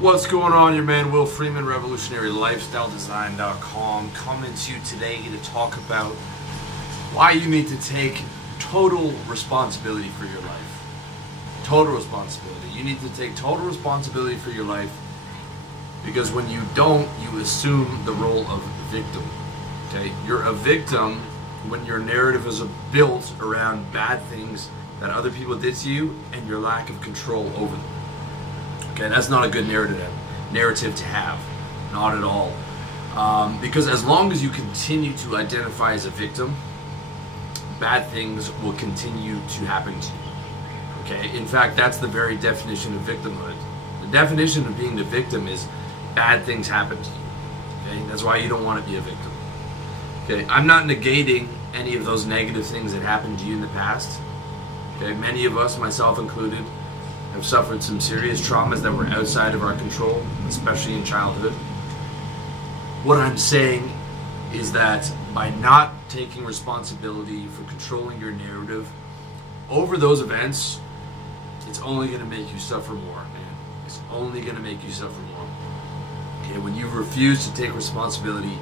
What's going on? Your man Will Freeman, RevolutionaryLifestyleDesign.com, coming to you today to talk about why you need to take total responsibility for your life. Total responsibility. You need to take total responsibility for your life, because when you don't, you assume the role of victim. Okay? You're a victim when your narrative is built around bad things that other people did to you and your lack of control over them. Okay, that's not a good narrative to have, not at all. Because as long as you continue to identify as a victim, bad things will continue to happen to you. Okay, in fact, that's the very definition of victimhood. The definition of being the victim is bad things happen to you. Okay, that's why you don't want to be a victim. Okay, I'm not negating any of those negative things that happened to you in the past. Okay, many of us, myself included, have suffered some serious traumas that were outside of our control, especially in childhood. What I'm saying is that by not taking responsibility for controlling your narrative over those events, it's only going to make you suffer more, man. It's only going to make you suffer more. Okay, when you refuse to take responsibility,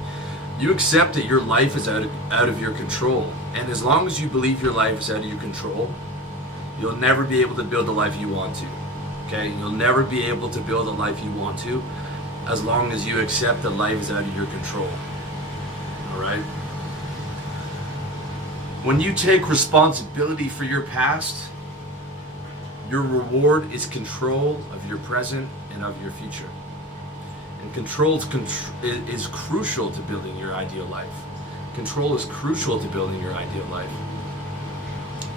you accept that your life is out of your control. And as long as you believe your life is out of your control, you'll never be able to build the life you want to. Okay? You'll never be able to build a life you want to as long as you accept that life is out of your control. Alright? When you take responsibility for your past, your reward is control of your present and of your future. And control is crucial to building your ideal life. Control is crucial to building your ideal life.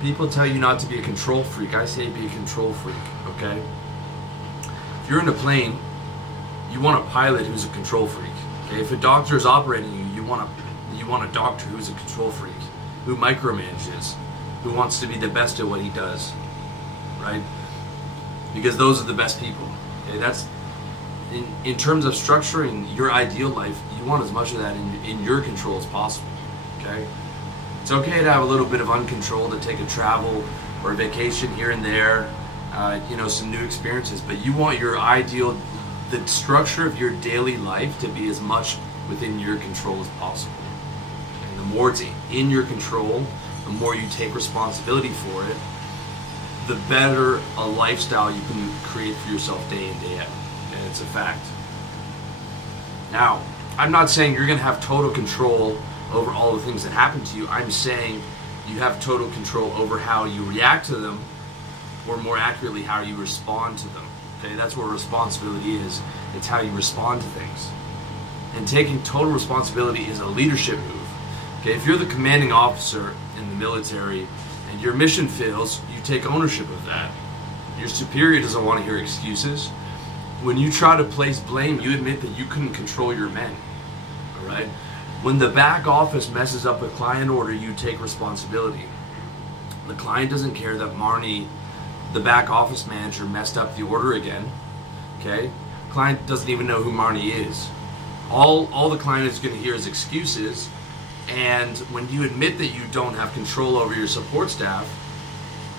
People tell you not to be a control freak. I say be a control freak, okay? If you're in a plane, you want a pilot who's a control freak. Okay? If a doctor is operating you, you want a doctor who's a control freak, who micromanages, who wants to be the best at what he does, right? Because those are the best people. Okay? That's in terms of structuring your ideal life, you want as much of that in your control as possible, okay? It's okay to have a little bit of uncontrol, to take a travel or a vacation here and there, some new experiences, but you want your ideal, the structure of your daily life to be as much within your control as possible. And the more it's in your control, the more you take responsibility for it, the better a lifestyle you can create for yourself day in, day out. And it's a fact. Now, I'm not saying you're going to have total control over all the things that happen to you. I'm saying you have total control over how you react to them, or more accurately, how you respond to them. Okay, that's what responsibility is. It's how you respond to things. And taking total responsibility is a leadership move. Okay, if you're the commanding officer in the military and your mission fails, you take ownership of that. Your superior doesn't want to hear excuses. When you try to place blame, you admit that you couldn't control your men. All right? When the back office messes up a client order, you take responsibility. The client doesn't care that Marnie, the back office manager, messed up the order again. Okay? Client doesn't even know who Marnie is. All the client is going to hear is excuses. And when you admit that you don't have control over your support staff,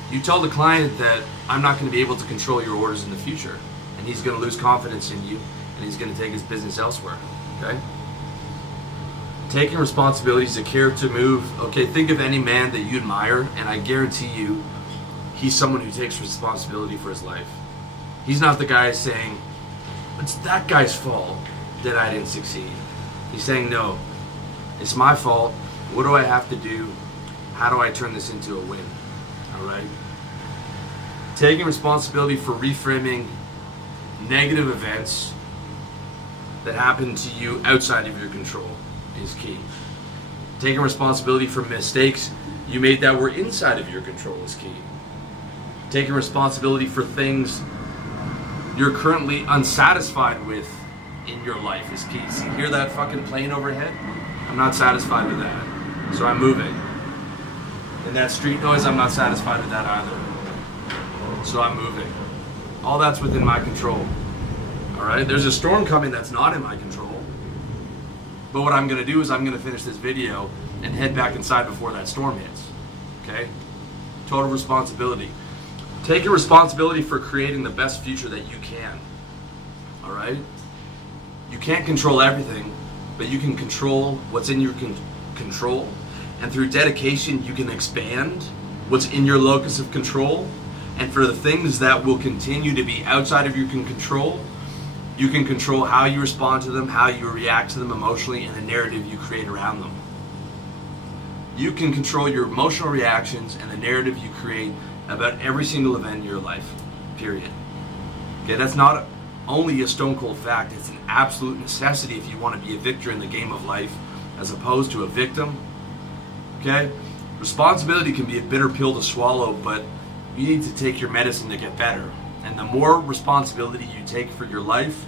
you tell the client that I'm not going to be able to control your orders in the future. And he's going to lose confidence in you, and he's going to take his business elsewhere. Okay? Taking responsibility is a character move. Okay, think of any man that you admire, and I guarantee you, he's someone who takes responsibility for his life. He's not the guy saying, it's that guy's fault that I didn't succeed. He's saying, no, it's my fault. What do I have to do? How do I turn this into a win? All right? Taking responsibility for reframing negative events that happen to you outside of your control is key. Taking responsibility for mistakes you made that were inside of your control is key. Taking responsibility for things you're currently unsatisfied with in your life is key. See, hear that fucking plane overhead? I'm not satisfied with that, so I'm moving. And that street noise, I'm not satisfied with that either, so I'm moving. All that's within my control. Alright? There's a storm coming that's not in my control. But what I'm going to do is I'm going to finish this video and head back inside before that storm hits. Okay? Total responsibility. Taking responsibility for creating the best future that you can. Alright? right? You can't control everything, but you can control what's in your control. And through dedication, you can expand what's in your locus of control. And for the things that will continue to be outside of your control, you can control how you respond to them, how you react to them emotionally, and the narrative you create around them. You can control your emotional reactions and the narrative you create about every single event in your life, period. Okay, that's not only a stone cold fact, it's an absolute necessity if you want to be a victor in the game of life as opposed to a victim. Okay? Responsibility can be a bitter pill to swallow, but you need to take your medicine to get better. And the more responsibility you take for your life,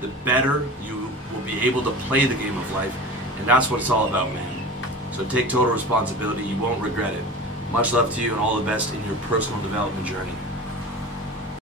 the better you will be able to play the game of life. And that's what it's all about, man. So take total responsibility. You won't regret it. Much love to you and all the best in your personal development journey.